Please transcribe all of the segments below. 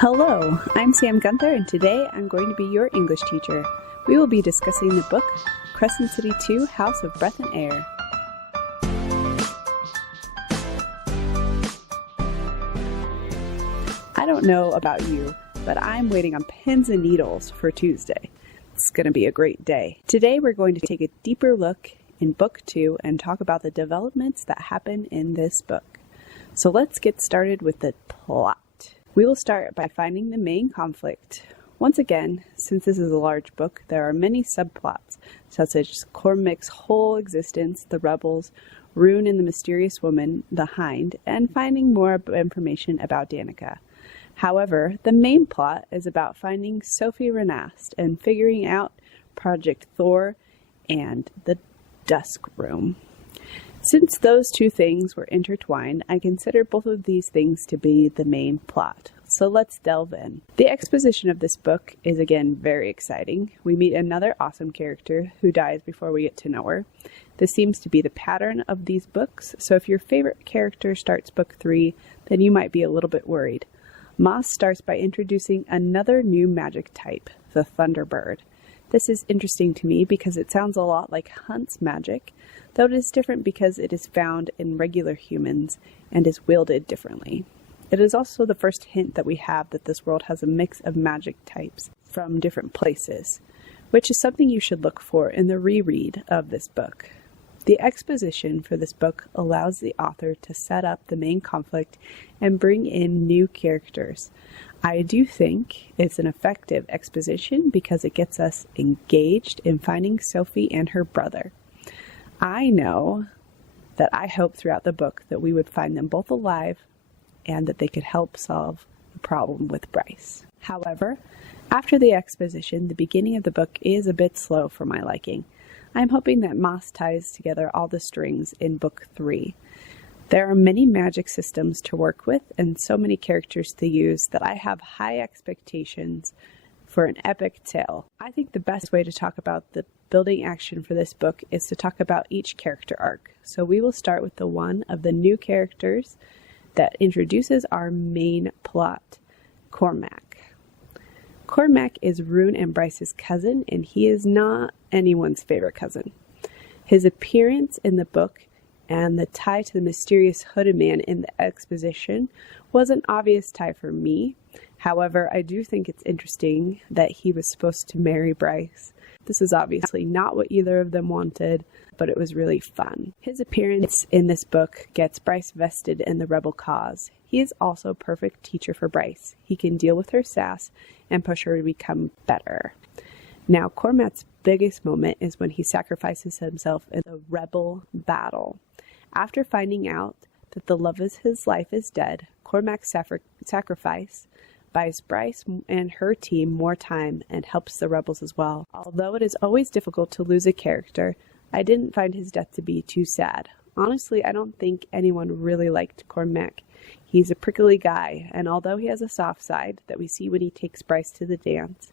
Hello, I'm Sam Gunther, and today I'm going to be your English teacher. We will be discussing the book Crescent City 2, House of Breath and Air. I don't know about you, but I'm waiting on pins and needles for Tuesday. It's going to be a great day. Today we're going to take a deeper look in Book 2 and talk about the developments that happen in this book. So let's get started with the plot. We will start by finding the main conflict. Once again, since this is a large book, there are many subplots, such as Cormac's whole existence, the rebels, Rune and the mysterious woman, the Hind, and finding more information about Danica. However, the main plot is about finding Sophie Renast and figuring out Project Thor and the Dusk Room. Since those two things were intertwined, I consider both of these things to be the main plot. So let's delve in. The exposition of this book is again very exciting. We meet another awesome character who dies before we get to know her. This seems to be the pattern of these books, so if your favorite character starts book 3, then you might be a little bit worried. Moss starts by introducing another new magic type, the Thunderbird. This is interesting to me because it sounds a lot like Hunt's magic, though it is different because it is found in regular humans and is wielded differently. It is also the first hint that we have that this world has a mix of magic types from different places, which is something you should look for in the reread of this book. The exposition for this book allows the author to set up the main conflict and bring in new characters. I do think it's an effective exposition because it gets us engaged in finding Sophie and her brother. I know that I hope throughout the book that we would find them both alive and that they could help solve the problem with Bryce. However, after the exposition, the beginning of the book is a bit slow for my liking. I'm hoping that Moss ties together all the strings in book 3. There are many magic systems to work with and so many characters to use that I have high expectations for an epic tale. I think the best way to talk about the building action for this book is to talk about each character arc. So we will start with the one of the new characters that introduces our main plot, Cormac. Cormac is Rune and Bryce's cousin, and he is not anyone's favorite cousin. His appearance in the book and the tie to the mysterious hooded man in the exposition was an obvious tie for me. However, I do think it's interesting that he was supposed to marry Bryce. This is obviously not what either of them wanted, but it was really fun. His appearance in this book gets Bryce vested in the rebel cause. He is also a perfect teacher for Bryce. He can deal with her sass and push her to become better. Now, Cormac's biggest moment is when he sacrifices himself in the rebel battle. After finding out that the love of his life is dead, Cormac's sacrifice buys Bryce and her team more time and helps the rebels as well. Although it is always difficult to lose a character, I didn't find his death to be too sad. Honestly, I don't think anyone really liked Cormac. He's a prickly guy, and although he has a soft side that we see when he takes Bryce to the dance,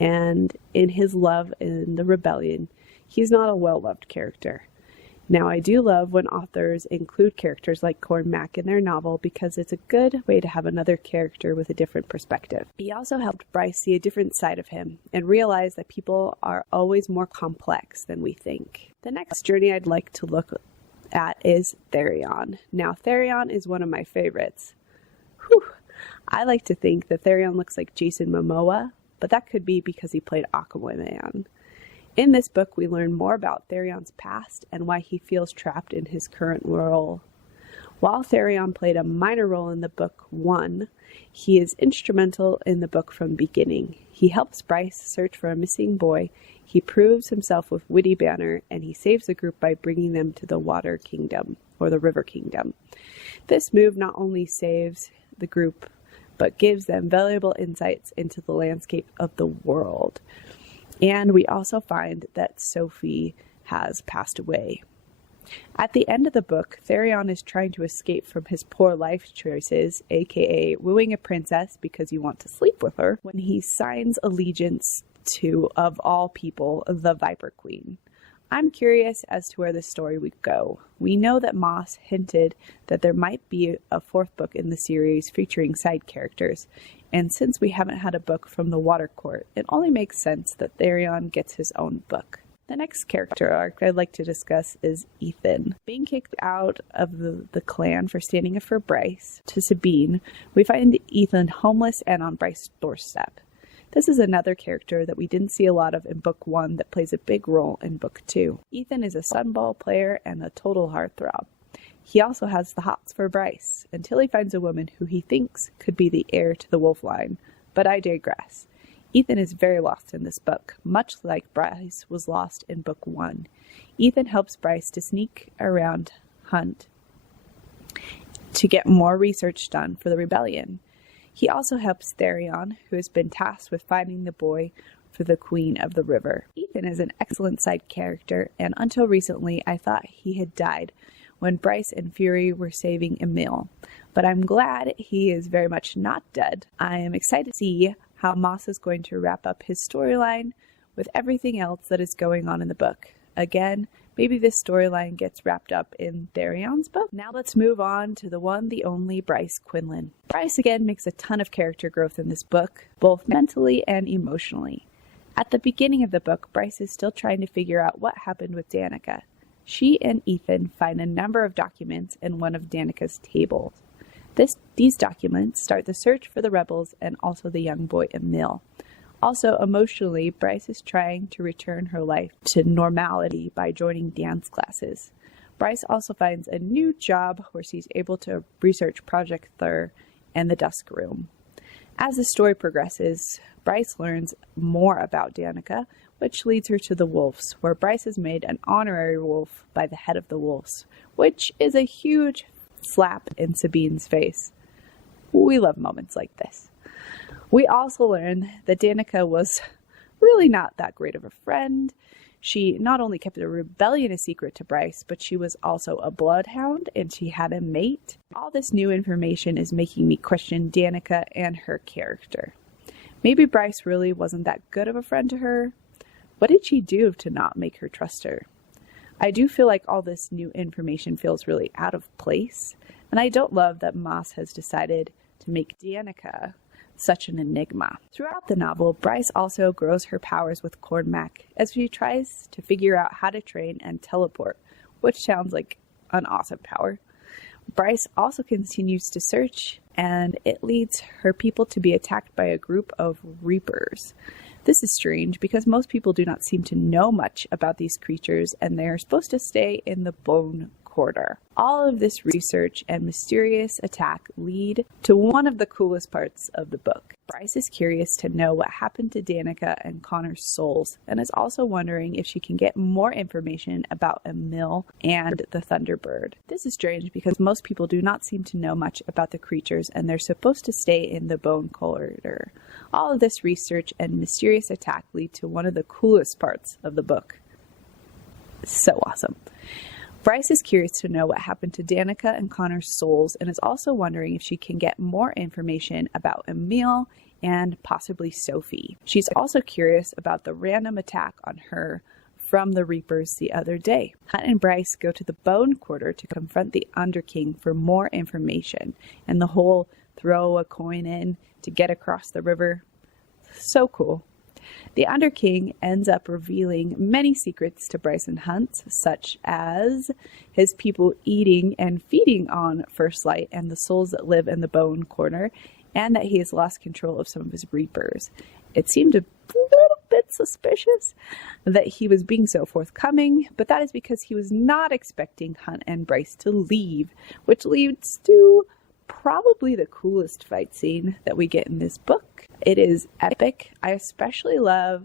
and in his love in the rebellion, he's not a well-loved character. Now, I do love when authors include characters like Cormac in their novel because it's a good way to have another character with a different perspective. He also helped Bryce see a different side of him and realize that people are always more complex than we think. The next journey I'd like to look at is Therion. Now, Therion is one of my favorites. I like to think that Therion looks like Jason Momoa, but that could be because he played Aquaman. In this book, we learn more about Therion's past and why he feels trapped in his current role. While Therion played a minor role in the book 1, he is instrumental in the book from the beginning. He helps Bryce search for a missing boy, he proves himself with Witty Banner, and he saves the group by bringing them to the Water Kingdom, or the River Kingdom. This move not only saves the group, but gives them valuable insights into the landscape of the world. And we also find that Sophie has passed away. At the end of the book, Therion is trying to escape from his poor life choices, aka wooing a princess because you want to sleep with her, when he signs allegiance to, of all people, the Viper Queen. I'm curious as to where this story would go. We know that Moss hinted that there might be a fourth book in the series featuring side characters, and since we haven't had a book from the Water Court, it only makes sense that Tharion gets his own book. The next character arc I'd like to discuss is Ethan. Being kicked out of the clan for standing up for Bryce to Sabine, we find Ethan homeless and on Bryce's doorstep. This is another character that we didn't see a lot of in Book 1 that plays a big role in Book 2. Ethan is a sunball player and a total heartthrob. He also has the hots for Bryce, until he finds a woman who he thinks could be the heir to the wolf line. But I digress. Ethan is very lost in this book, much like Bryce was lost in Book 1. Ethan helps Bryce to sneak around Hunt to get more research done for the rebellion. He also helps Tharion, who has been tasked with finding the boy for the Queen of the River. Ethan is an excellent side character, and until recently I thought he had died when Bryce and Fury were saving Emil. But I'm glad he is very much not dead. I am excited to see how Moss is going to wrap up his storyline with everything else that is going on in the book. Again, maybe this storyline gets wrapped up in Tharion's book. Now let's move on to the one, the only Bryce Quinlan. Bryce again makes a ton of character growth in this book, both mentally and emotionally. At the beginning of the book, Bryce is still trying to figure out what happened with Danica. She and Ethan find a number of documents in one of Danica's tables. These documents start the search for the rebels and also the young boy Emil. Also, emotionally, Bryce is trying to return her life to normality by joining dance classes. Bryce also finds a new job where she's able to research Project Thur and the Dusk Room. As the story progresses, Bryce learns more about Danica, which leads her to the Wolves, where Bryce is made an honorary wolf by the head of the Wolves, which is a huge slap in Sabine's face. We love moments like this. We also learn that Danica was really not that great of a friend. She not only kept the rebellion a secret to Bryce, but she was also a bloodhound and she had a mate. All this new information is making me question Danica and her character. Maybe Bryce really wasn't that good of a friend to her. What did she do to not make her trust her? I do feel like all this new information feels really out of place, and I don't love that Moss has decided to make Danica such an enigma. Throughout the novel, Bryce also grows her powers with Cormac as she tries to figure out how to train and teleport, which sounds like an awesome power. Bryce also continues to search, and it leads her people to be attacked by a group of Reapers. This is strange because most people do not seem to know much about these creatures, and they are supposed to stay in the Bone Quarter. All of this research and mysterious attack lead to one of the coolest parts of the book. Bryce is curious to know what happened to Danica and Connor's souls, and is also wondering if she can get more information about Emil and the Thunderbird. This is strange because most people do not seem to know much about the creatures, and they're supposed to stay in the Bone Corridor. All of this research and mysterious attack lead to one of the coolest parts of the book. So awesome. Bryce is curious to know what happened to Danica and Connor's souls, and is also wondering if she can get more information about Emil and possibly Sophie. She's also curious about the random attack on her from the Reapers the other day. Hunt and Bryce go to the Bone Quarter to confront the Underking for more information, and the whole throw a coin in to get across the river. So cool. The Underking ends up revealing many secrets to Bryce and Hunt, such as his people eating and feeding on First Light and the souls that live in the Bone Corner, and that he has lost control of some of his Reapers. It seemed a little bit suspicious that he was being so forthcoming, but that is because he was not expecting Hunt and Bryce to leave, which leads to probably the coolest fight scene that we get in this book. It is epic. I especially love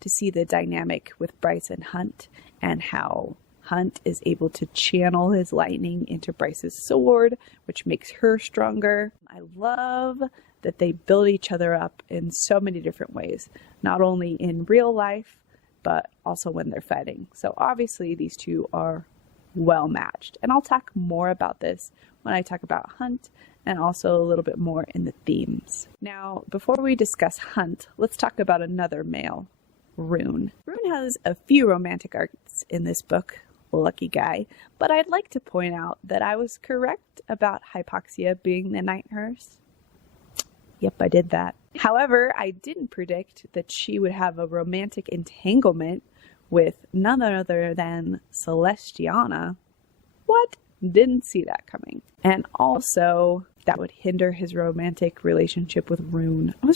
to see the dynamic with Bryce and Hunt, and how Hunt is able to channel his lightning into Bryce's sword, which makes her stronger. I love that they build each other up in so many different ways, not only in real life, but also when they're fighting. So obviously these two are well matched, and I'll talk more about this when I talk about Hunt, and also a little bit more in the themes. Now, before we discuss Hunt, let's talk about another male, Rune. Rune has a few romantic arcs in this book, lucky guy, but I'd like to point out that I was correct about Hypoxia being the night nurse. Yep, I did that. However, I didn't predict that she would have a romantic entanglement with none other than Celestiana. What? Didn't see that coming. And also, that would hinder his romantic relationship with Rune. I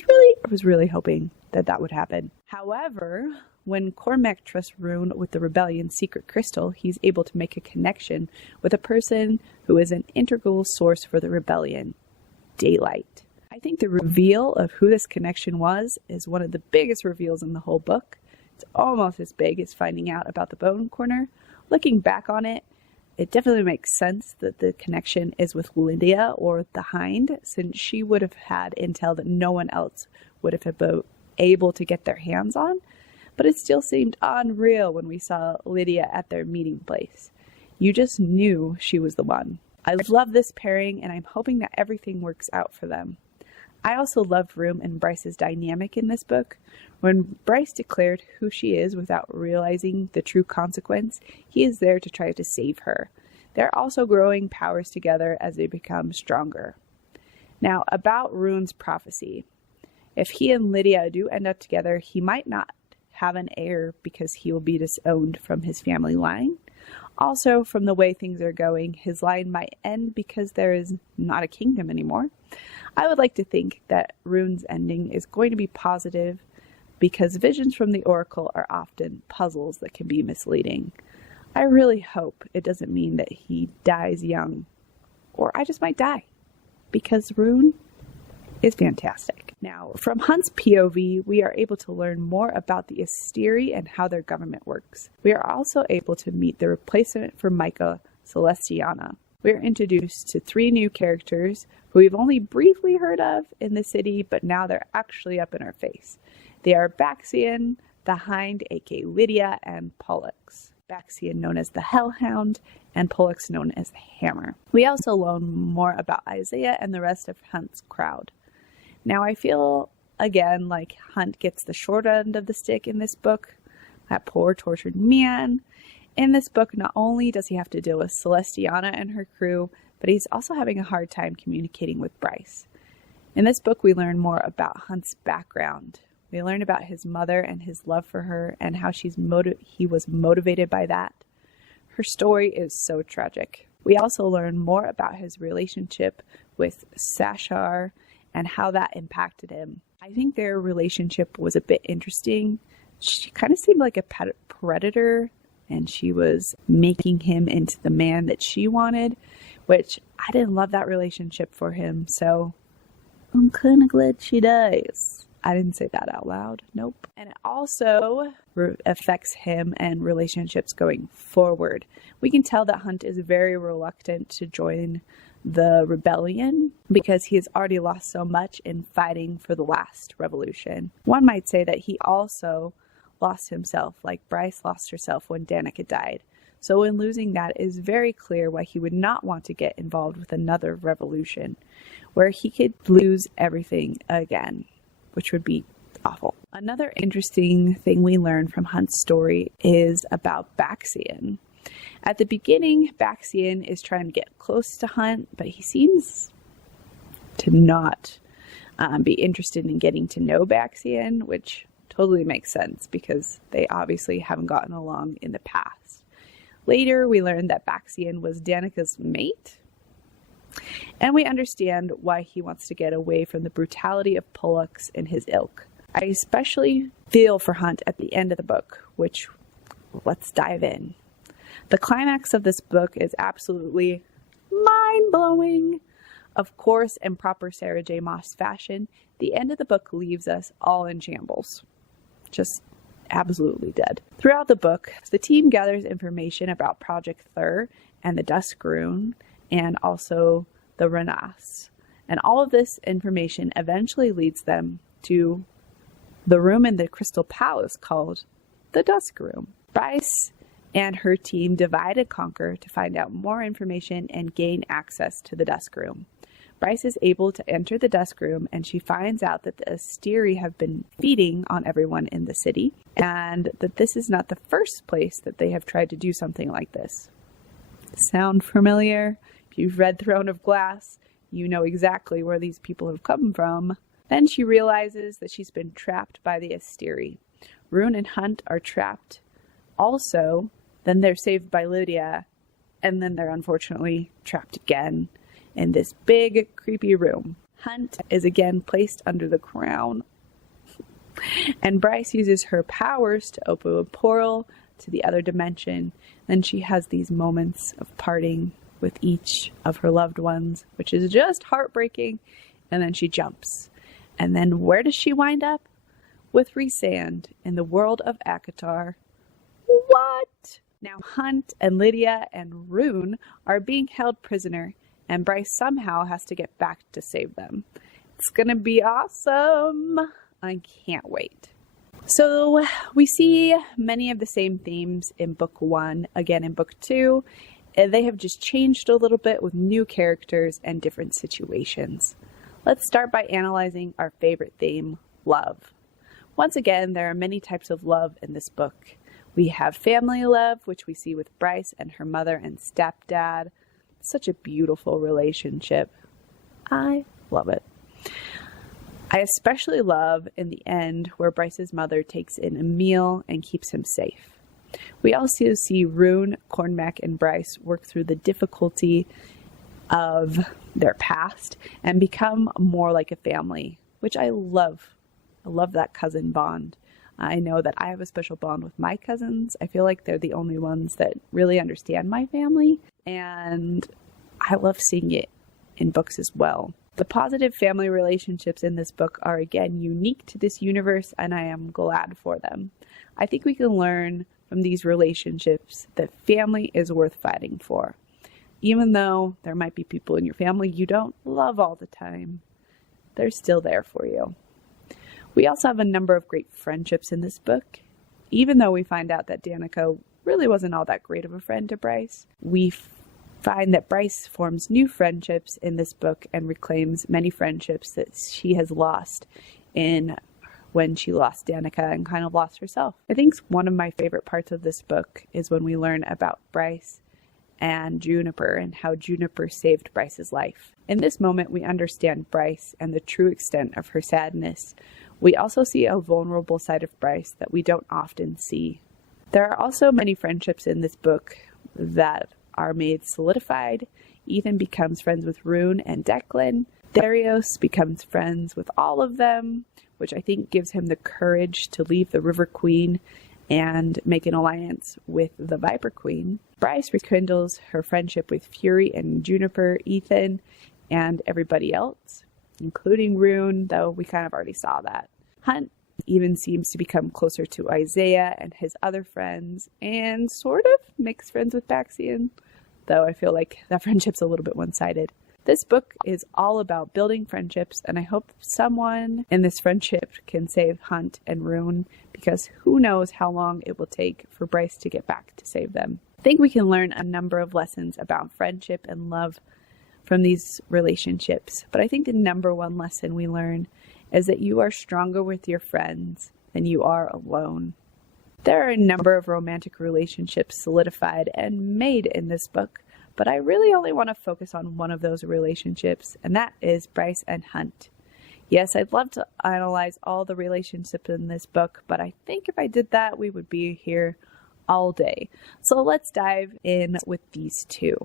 was really hoping that that would happen. However, when Cormac trusts Rune with the rebellion's secret crystal, he's able to make a connection with a person who is an integral source for the rebellion, Daylight. I think the reveal of who this connection was is one of the biggest reveals in the whole book. It's almost as big as finding out about the Bone Corner. Looking back on it, it definitely makes sense that the connection is with Lydia or the Hind, since she would have had intel that no one else would have been able to get their hands on. But it still seemed unreal when we saw Lydia at their meeting place. You just knew she was the one. I love this pairing, and I'm hoping that everything works out for them. I also love Rune and Bryce's dynamic in this book. When Bryce declared who she is without realizing the true consequence, he is there to try to save her. They're also growing powers together as they become stronger. Now, about Rune's prophecy. If he and Lydia do end up together, he might not have an heir because he will be disowned from his family line. Also, from the way things are going, his line might end because there is not a kingdom anymore. I would like to think that Rune's ending is going to be positive because visions from the Oracle are often puzzles that can be misleading. I really hope it doesn't mean that he dies young, or I just might die, because Rune is fantastic. Now, from Hunt's POV, we are able to learn more about the Asteri and how their government works. We are also able to meet the replacement for Micah, Celestiana. We are introduced to 3 new characters who we've only briefly heard of in the city, but now they're actually up in our face. They are Baxian, the Hind, aka Lydia, and Pollux. Baxian known as the Hellhound, and Pollux known as the Hammer. We also learn more about Isaiah and the rest of Hunt's crowd. Now I feel, again, like Hunt gets the short end of the stick in this book. That poor tortured man. In this book, not only does he have to deal with Celestiana and her crew, but he's also having a hard time communicating with Bryce. In this book, we learn more about Hunt's background. We learn about his mother and his love for her and how he was motivated by that. Her story is so tragic. We also learn more about his relationship with Sashar and how that impacted him. I think their relationship was a bit interesting. She kind of seemed like a predator, and she was making him into the man that she wanted, which I didn't love that relationship for him, so I'm kind of glad she dies. I didn't say that out loud. Nope. And it also affects him and relationships going forward. We can tell that Hunt is very reluctant to join the rebellion because he has already lost so much in fighting for the last revolution. One might say that he also lost himself, like Bryce lost herself when Danica died. So in losing that, it is very clear why he would not want to get involved with another revolution, where he could lose everything again, which would be awful. Another interesting thing we learn from Hunt's story is about Baxian. At the beginning, Baxian is trying to get close to Hunt, but he seems to not be interested in getting to know Baxian, which totally makes sense because they obviously haven't gotten along in the past. Later, we learned that Baxian was Danica's mate, and we understand why he wants to get away from the brutality of Pollux and his ilk. I especially feel for Hunt at the end of the book, which let's dive in. The climax of this book is absolutely mind-blowing. Of course, in proper Sarah J. Maas fashion, the end of the book leaves us all in shambles. Just absolutely dead. Throughout the book, the team gathers information about Project Thur and the Dusk Rune, and also the Renas. And all of this information eventually leads them to the room in the Crystal Palace called the Dusk Room. Bryce and her team divide and conquer to find out more information and gain access to the Dusk Room. Bryce is able to enter the desk room, and she finds out that the Asteri have been feeding on everyone in the city, and that this is not the first place that they have tried to do something like this. Sound familiar? If you've read Throne of Glass, you know exactly where these people have come from. Then she realizes that she's been trapped by the Asteri. Rune and Hunt are trapped also, then they're saved by Lydia, and then they're unfortunately trapped again in this big, creepy room. Hunt is again placed under the crown, and Bryce uses her powers to open a portal to the other dimension. Then she has these moments of parting with each of her loved ones, which is just heartbreaking, and then she jumps. And then where does she wind up? With Rhysand in the world of Akatar. What? Now Hunt and Lydia and Rune are being held prisoner, and Bryce somehow has to get back to save them. It's gonna be awesome. I can't wait. So we see many of the same themes in book 1, again in book 2. They have just changed a little bit with new characters and different situations. Let's start by analyzing our favorite theme, love. Once again, there are many types of love in this book. We have family love, which we see with Bryce and her mother and stepdad. Such a beautiful relationship. I love it. I especially love in the end where Bryce's mother takes in a meal and keeps him safe. We also see Rune, Cormac, and Bryce work through the difficulty of their past and become more like a family, which I love. I love that cousin bond. I know that I have a special bond with my cousins. I feel like they're the only ones that really understand my family, and I love seeing it in books as well. The positive family relationships in this book are again unique to this universe, and I am glad for them. I think we can learn from these relationships that family is worth fighting for. Even though there might be people in your family you don't love all the time, they're still there for you. We also have a number of great friendships in this book. Even though we find out that Danica really wasn't all that great of a friend to Bryce, we find that Bryce forms new friendships in this book and reclaims many friendships that she has lost in when she lost Danica and kind of lost herself. I think one of my favorite parts of this book is when we learn about Bryce and Juniper and how Juniper saved Bryce's life. In this moment, we understand Bryce and the true extent of her sadness. We also see a vulnerable side of Bryce that we don't often see. There are also many friendships in this book that are made solidified. Ethan becomes friends with Rune and Declan. Darius becomes friends with all of them, which I think gives him the courage to leave the River Queen and make an alliance with the Viper Queen. Bryce rekindles her friendship with Fury and Juniper, Ethan, and everybody else, including Rune, though we kind of already saw that. Hunt even seems to become closer to Isaiah and his other friends, and sort of makes friends with Baxian, though I feel like that friendship's a little bit one-sided. This book is all about building friendships, and I hope someone in this friendship can save Hunt and Rune, because who knows how long it will take for Bryce to get back to save them. I think we can learn a number of lessons about friendship and love from these relationships, but I think the number one lesson we learn is that you are stronger with your friends than you are alone. There are a number of romantic relationships solidified and made in this book, but I really only want to focus on one of those relationships, and that is Bryce and Hunt. Yes, I'd love to analyze all the relationships in this book, but I think if I did that, we would be here all day. So let's dive in with these two.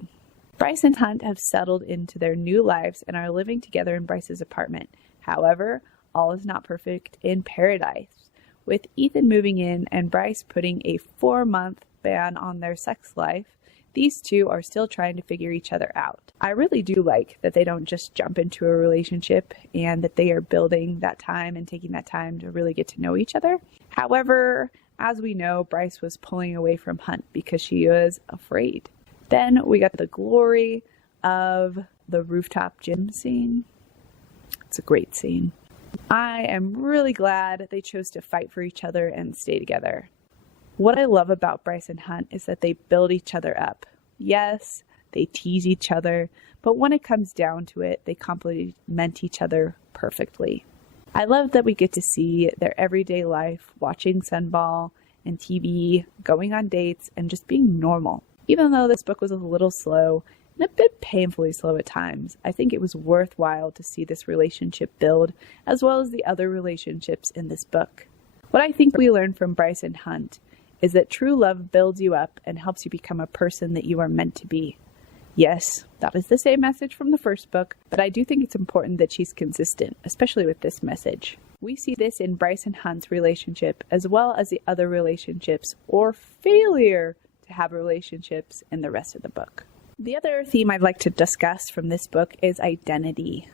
Bryce and Hunt have settled into their new lives and are living together in Bryce's apartment. However, all is not perfect in paradise. With Ethan moving in and Bryce putting a 4-month ban on their sex life, these two are still trying to figure each other out. I really do like that they don't just jump into a relationship and that they are building that time and taking that time to really get to know each other. However, as we know, Bryce was pulling away from Hunt because she was afraid. Then we got the glory of the rooftop gym scene. It's a great scene. I am really glad they chose to fight for each other and stay together. What I love about Bryce and Hunt is that they build each other up. Yes, they tease each other, but when it comes down to it, they complement each other perfectly. I love that we get to see their everyday life, watching Sunball and TV, going on dates, and just being normal. Even though this book was a little slow, and a bit painfully slow at times, I think it was worthwhile to see this relationship build, as well as the other relationships in this book. What I think we learn from Bryce and Hunt is that true love builds you up and helps you become a person that you are meant to be. Yes, that is the same message from the first book, but I do think it's important that she's consistent, especially with this message. We see this in Bryce and Hunt's relationship, as well as the other relationships, or failure to have relationships, in the rest of the book. The other theme I'd like to discuss from this book is identity.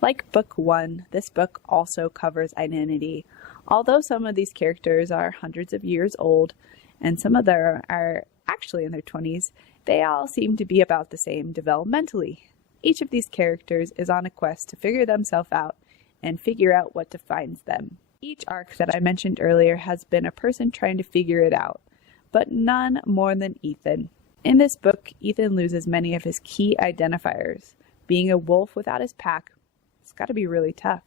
Like book 1, this book also covers identity. Although some of these characters are hundreds of years old, and some of them are actually in their 20s, they all seem to be about the same developmentally. Each of these characters is on a quest to figure themselves out and figure out what defines them. Each arc that I mentioned earlier has been a person trying to figure it out, but none more than Ethan. In this book, Ethan loses many of his key identifiers. Being a wolf without his pack, it's got to be really tough.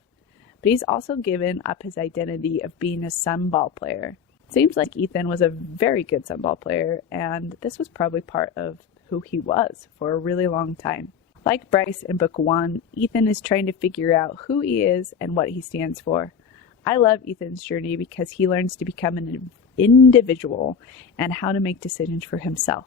But he's also given up his identity of being a Sunball player. Seems like Ethan was a very good Sunball player, and this was probably part of who he was for a really long time. Like Bryce in book 1, Ethan is trying to figure out who he is and what he stands for. I love Ethan's journey because he learns to become an individual and how to make decisions for himself.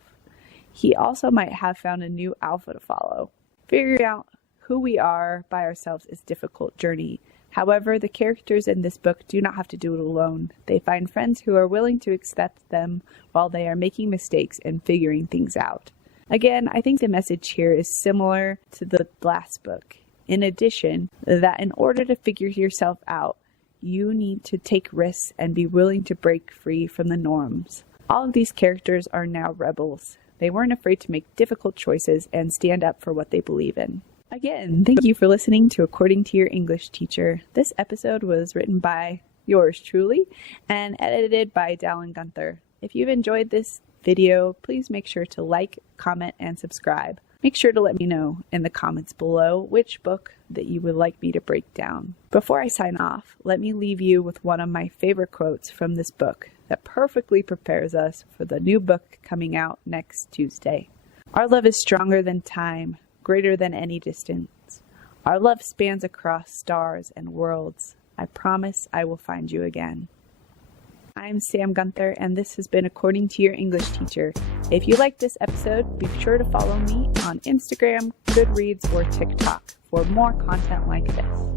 He also might have found a new alpha to follow. Figuring out who we are by ourselves is a difficult journey. However, the characters in this book do not have to do it alone. They find friends who are willing to accept them while they are making mistakes and figuring things out. Again, I think the message here is similar to the last book. In addition, that in order to figure yourself out, you need to take risks and be willing to break free from the norms. All of these characters are now rebels. They weren't afraid to make difficult choices and stand up for what they believe in. Again, thank you for listening to According to Your English Teacher. This episode was written by yours truly and edited by Dallin Gunther. If you've enjoyed this video, please make sure to like, comment, and subscribe. Make sure to let me know in the comments below which book that you would like me to break down. Before I sign off, let me leave you with one of my favorite quotes from this book that perfectly prepares us for the new book coming out next Tuesday. Our love is stronger than time, greater than any distance. Our love spans across stars and worlds. I promise I will find you again. I'm Sam Gunther, and this has been According to Your English Teacher. If you liked this episode, be sure to follow me on Instagram, Goodreads, or TikTok for more content like this.